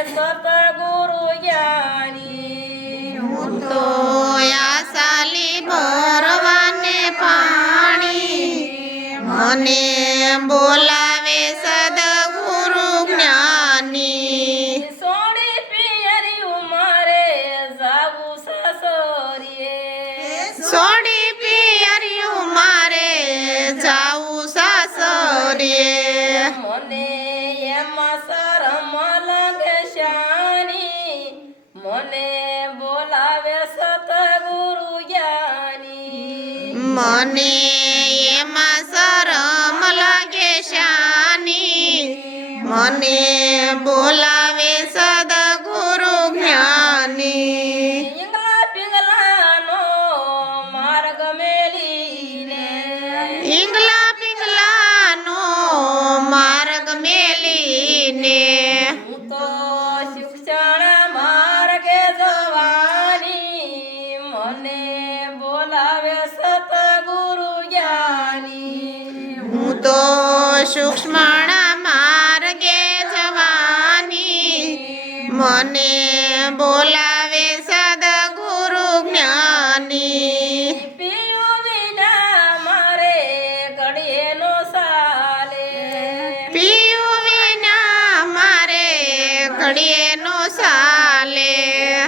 સતગુરુ જ્ઞાની હું તો આસાલી ભરવાને પાણી મને બોલાવે સદગુરુ જ્ઞાની સોની પિયરી ઉમારે જાવું સસરીએ સોડી પિયરિયું મારે જાવું સાસરીએ મને એમાં મને એમાં શરમ લાગે શાની. મને બોલાવે સદગુરુ જ્ઞાની. પિંગલા પિંગલાનો માર્ગ મેલીને. ઈંગલા પિંગલાનો માર્ગ મેલીને. શિક્ષણ માર્ગે જવાની. મને બોલાવે સૂક્ષ્મણા માર્ગે જવાની. મને બોલાવે સદગુરુ જ્ઞાની. પીઓ વિના મારે ઘડીએ નો સાલે. પીયું વિના મારે ઘડીએ નો સાલે.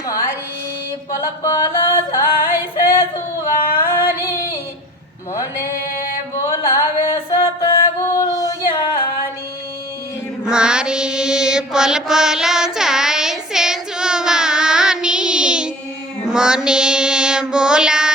મારી પલ પલ જાય છે જુવાની મને બોલાવે જ્ઞાની મારી પલ પલ જાય છે જોવાની. મને બોલાવે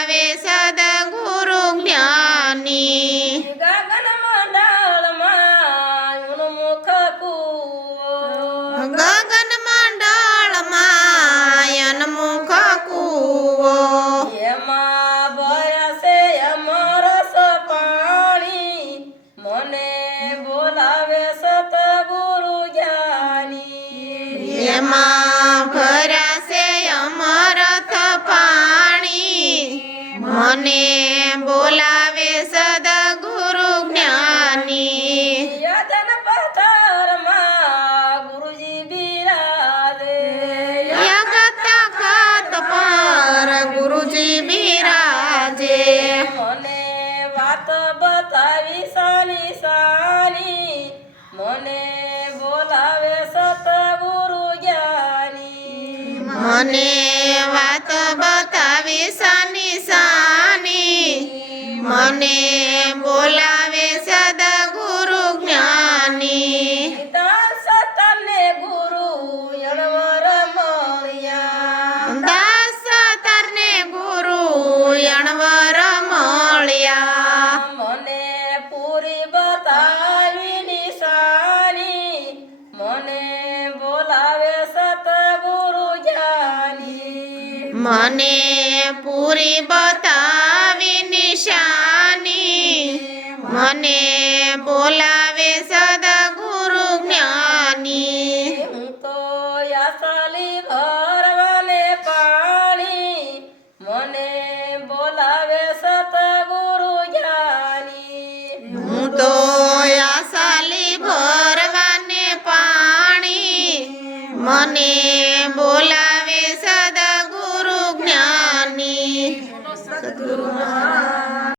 એમાં ભરાશે અમરથ પાણી. મને બોલાવે સદગુરુ જ્ઞાની. યજન પથ્થરમાં ગુરુજી બિરાજે. યગત ખત પર ગુરુજી બિરાજે. મને વાત બતાવી સાની સાની. મને મને વાત બતાવી સાની સાની. મને બોલાવે મને પૂરી બતાવી નિશાની. મને બોલાવે સદગુરુ જ્ઞાની. હું તો યાસાલી ભરવાને પાણી મને બોલાવે સતગુરુ જ્ઞાની. હું તો યાસાલી ભરવાને પાણી.